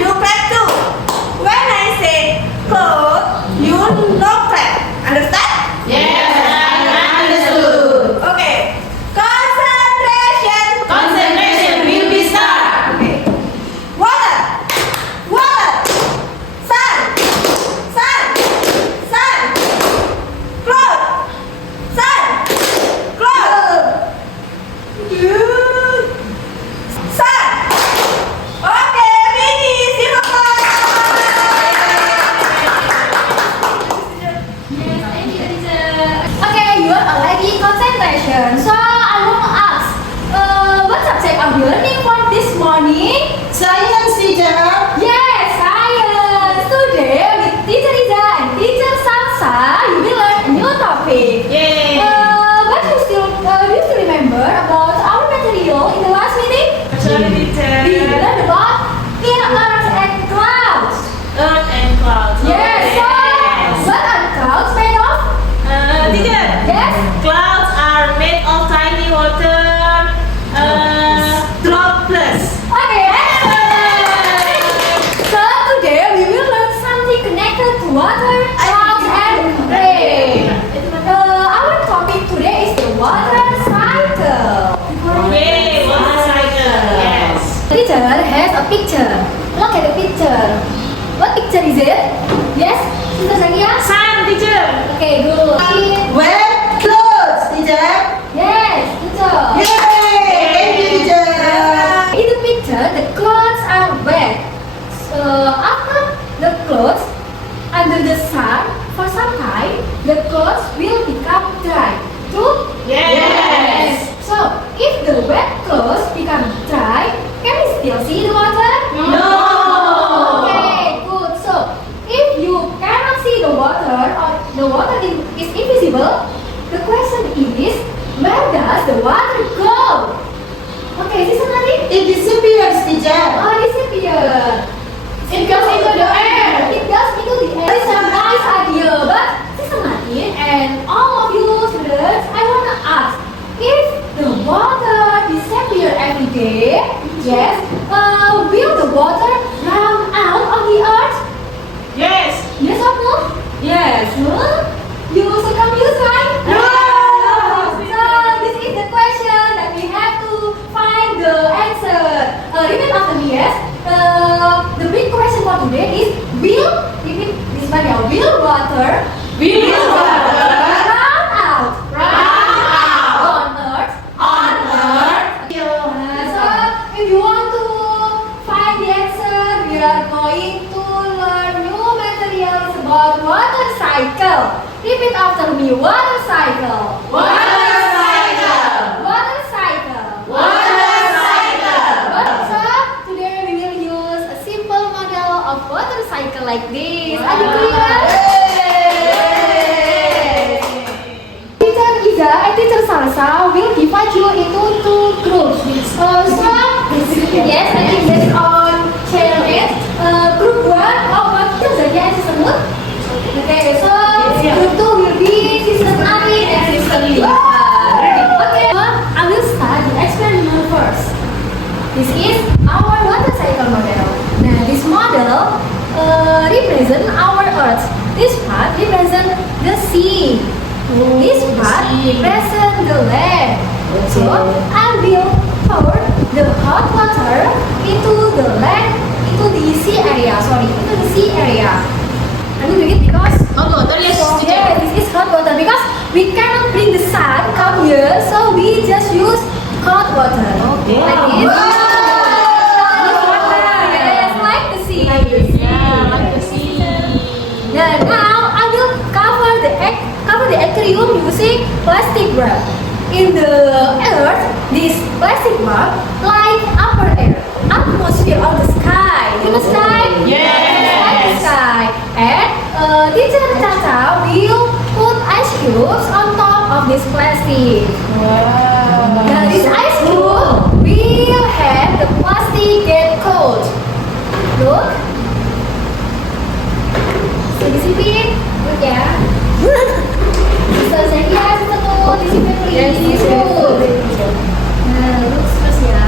you clap too. When I say clothes, you no clap. Understand? Yes, I understood. Okay. Concentration. Concentration will be start. Okay. Water. Water. Sun. Sun. Sun. Cloud. Sun. Cloud. Good. Sun. Okay, finish. Simple. Yes, thank you, teacher. Okay, you are already concentration. So I want to ask, what subject are you learning for this morning? Science teacher. Yes, science. Today with teacher Iza and teacher Salsa, you will learn a new topic. Yay. But do you still remember about our material in the last meeting? Sorry teacher. We learned about earth and clouds. Earth and clouds. Yes. So what are clouds made of? Teacher. Yes. Clouds are made of tiny water droplets. Okay, excellent. So today we will learn something connected to water, clouds, and rain. Our topic today is the water cycle. Yay, water cycle. Yes. The teacher has a picture. Look at the picture. What picture is it? Yes, Sister Zakia? Sun teacher. Okay, good. Wet clothes, teacher. Yes, teacher. Yay! Thank you, teacher. In the picture, the clothes are wet. So after the clothes under the sun for some time, the clothes will become dry. True? Yes. So if the wet clothes become dry, can we still see the water? No. Okay, good. So if you cannot see the water or the water is invisible, the question is, where does the water go? Okay, Sister Nadi? It disappears, teacher. Oh, disappear. It goes into the air. It goes into the air. It's a nice idea, but Sister Nadi and all of you students, I want to ask, if the water disappear every day, yes, will the water run out on the earth? Yes. Yes or no? Yes. Huh? You also confused, right? Yes. So this is the question that we have to find the answer. Repeat after me, yes. The big question for today is, repeat this one, yeah. Will water Will water run out run on earth? on earth? So if you want to find the answer, we are going to learn new materials about water cycle. Repeat after me. Water cycle. Water cycle. Water cycle. Water cycle. So today we will use a simple model of water cycle like this. Are you clear? Teacher Iza and Teacher Salsa will divide you into two groups. Yes, I think based on share it. Group 1 of what Teacher Zakia and Sister Nur. Okay, so group 2 will be Sister Nari and Sister Lisa. Okay, I will start the experiment first. This is our water cycle model. Now, this model represent our Earth. This part represent the sea. This part represent the land. So I will pour the hot water into the land, into the sea area. Into the sea area. I will do it because Hot water, yes. yeah, this is hot water because we cannot bring the sun come here, so we just use hot water. Okay. Like this. Wow. Yes, like the sea. Yeah, like the sea. Now I will cover the aquarium using plastic wrap. In the earth, this plastic wrap like upper air, atmosphere of the sky. In the sky? Yes. Like the sky. And Teacher Caca will put ice cubes on top of this plastic. Wow. Now this ice cube will have the plastic get cold. Look. Disipin. Look ya. Sister Zakia, Sister Nur, disipin please. Good. Nah, look terus ya.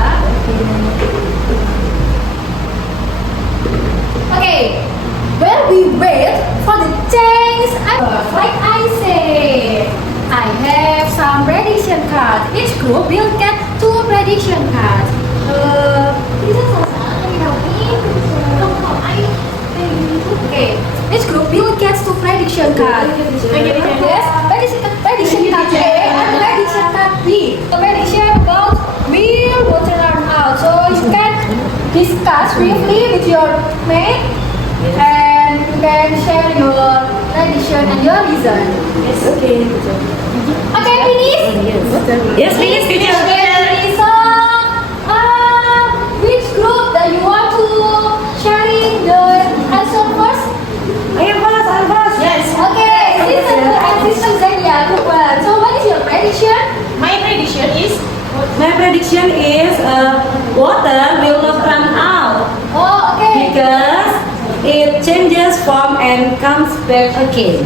while we wait for the change, like I say, I have some prediction cards. Each group will get 2 prediction cards. Bisa selesai lebih dahulu. Okay, each group will get 2 prediction cards. Yes, prediction card A and prediction card B. The prediction about will water run out. So you can discuss briefly with your mate and you can share your prediction and your reason. Yes, okay. Okay, finish? Yes, finish, finish. Okay, finish. So, which group that you want to sharing the answer first? Ayo first, I'm first. Yes. Okay, Sister and Sister Zania, group 1. So what is your prediction? My prediction is My prediction is water will not run out Oh, okay. because it changes form and comes back again.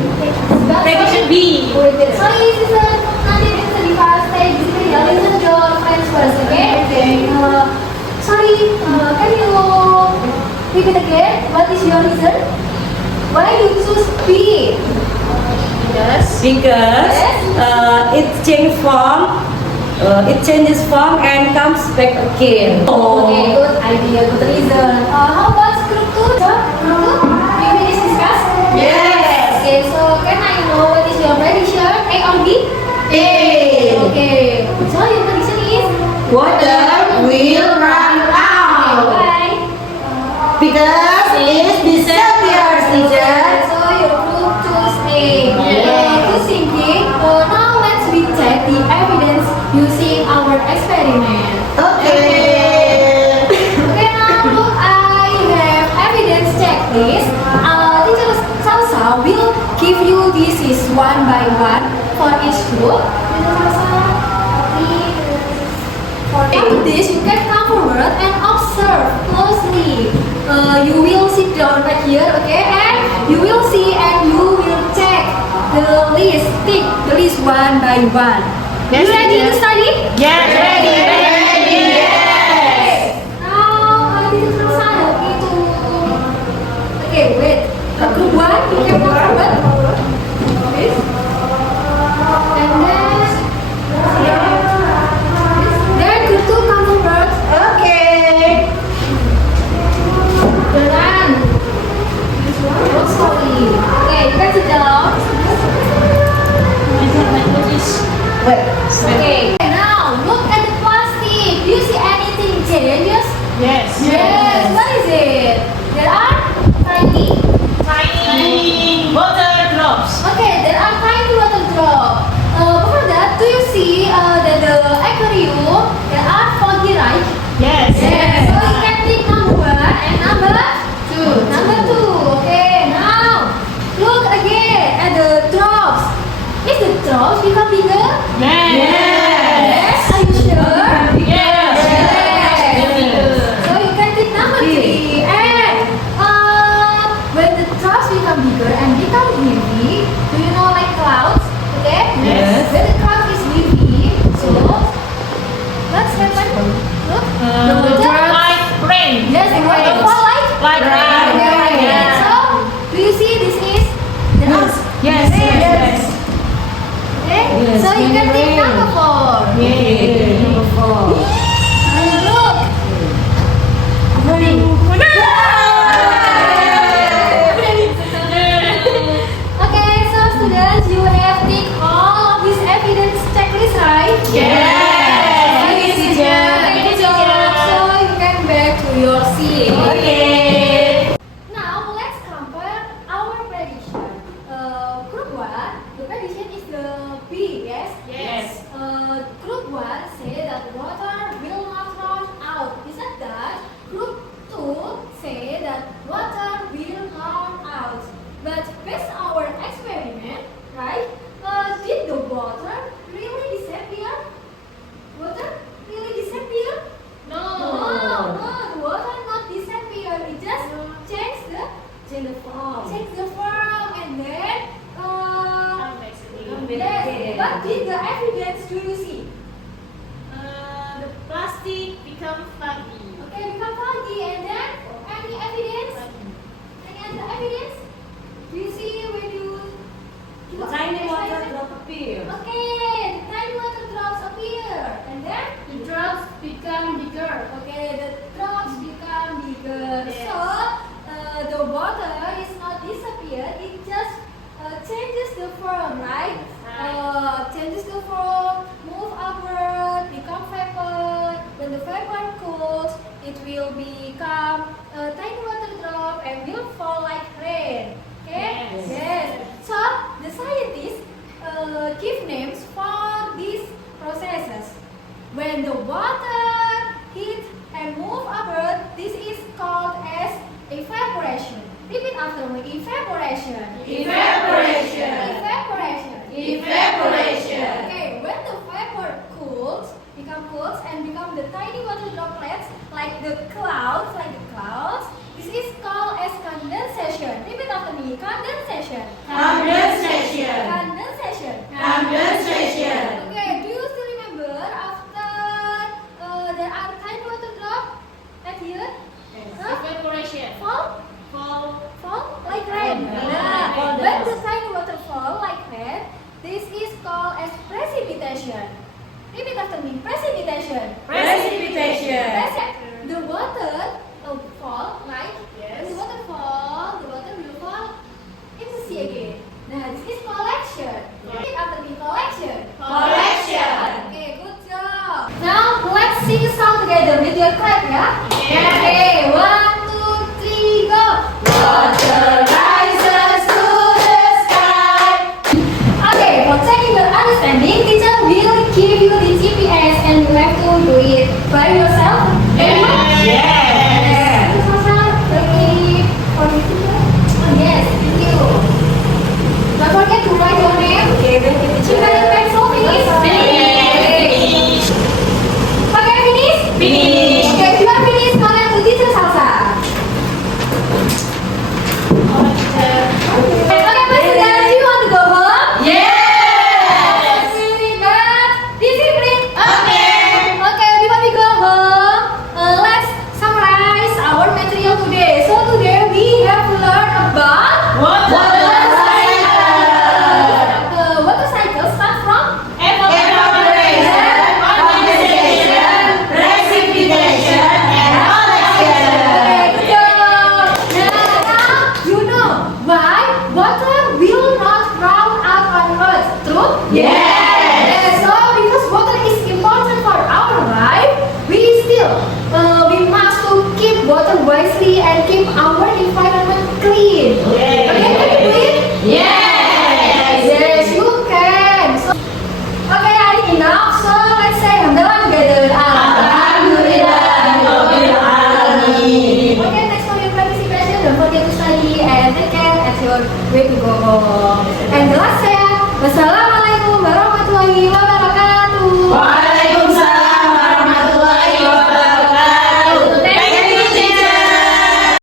prediction B. Sorry, Sister. Nanti bisa dibahas kayak gitu ya. Listen your friends first, okay? Sorry, can you repeat again? What is your reason? Why you choose B? Yes. Because it changes form and comes back again. Okay, good idea, good reason. How about group 2? So, group 2, you finish discuss? Yes. Okay, so can I know what is your prediction? A or B? A. Okay, so your prediction is? Water will run out Why? because it disappears, teacher. So your group choose A. Good thinking. Now let's we check the evidence using our experiment. Okay. Okay, now look, I have evidence checklist. Teacher Salsa will give you this is one by one for each group. After this, you can come forward and observe closely. You will sit down right here, okay? And you will see and you will check the list. Tick the list one by one. Yes, You ready to teacher. study? Yes, ready, ready. Yes. Now, this is Rosado. Okay, wait. Group 1, you can come forward. This. And then group 2 come forward. Okay. Jalan. Oh, sorry. Okay, you can sit down. Wait. Okay. Now, look at the plastic. Do you see anything changes? Yes. Yes. What is it? There are tiny. Tiny water drops. Okay, there are tiny water drops. Before that, do you see that the aquarium there are foggy, right? Yes. Yes. So you can pick number 1 and number 2. Number 2. Okay. Now look again at the drops. Is the drops become bigger? Yes. Yes. Are you sure? Yes. Yes. So you can pick number 3. And when the drops become bigger and become heavy, do you know like clouds? Okay. Yes. When the cloud is heavy, so what's happen? Look. The water like rain. Yes, the water fall Like rain. Okay. So, do you see this is the house? Yes. Yes. Okay. Yes, So you can take rain. number 4. Okay. Number 4. Look. Okay, so students, you have take all of this evidence checklist, right? Yes. Okay, teacher. Good job. So you can back to your seat. Okay. Now let's compare our prediction. Group 1, the prediction is the B, yes? Yes. Group 1 say that water will not run out. Is that? Group 2 say that water will run out. But based our experiment, right? Did the water really disappear? Water really disappear? No. No, the water not disappear. It just change the form and then yes. What did the evidence do you see? The plastic become foggy. Okay, become foggy and then any evidence? Any other evidence? will become a tiny water drop and will fall like rain. Okay? Yes. So the scientists give names for these processes. When the water heat and move upward, this is called as evaporation. Repeat after me. Evaporation. Evaporation. Evaporation. Evaporation. Okay, when the vapor cools and become the tiny water droplets like the clouds, this is called as condensation. Repeat after me. Condensation. Condensation. Condensation. Condensation. Okay, do you still remember after there are tiny water drop at here? Huh? Evaporation. Fall? Fall like rain. Yeah. Nah, when the tiny water fall like rain, this is called as precipitation. Repeat after me. Precipitation. Precipitation. The water fall like Yes. the water will fall in the sea again. Nah, this is collection. Repeat after me. Collection. Collection. Okay, good job. Now let's sing a song together with your clap, ya. Yeah. Okay, 1, 2, 3, go. Water rises to the sky. Okay, for checking your understanding, teacher will give you the GPS and you have to do it by yourself. Yes. Yes, thank you. Don't forget to write your name. Okay, then you got your pencil, finish? Finish. Okay, finish? Finish. Okay, if you are finished, connect to teacher Salsa. Okay, President, do you want to go home? Yes. Very good. Discipline. Okay. Okay, before we go home, let's summarize our material today. So today we have learned about Water cycle. water cycle start from Evaporation, condensation, precipitation, and collection. okay, good job. Now you know why water will not run out on Earth. True? Yes. So because water is important for our life, we must to keep water wisely and keep our environment clean. Yes. Okay, can you do it? Yes. Yes, you can. So, okay, hari enough. So let's say hamdalah together. Alhamdulillahirabbil alamin. Okay, thanks for your participation. Don't forget to study and take care at your way to go home. And the last saya, wassalamualaikum warahmatullahi wabarakatuh.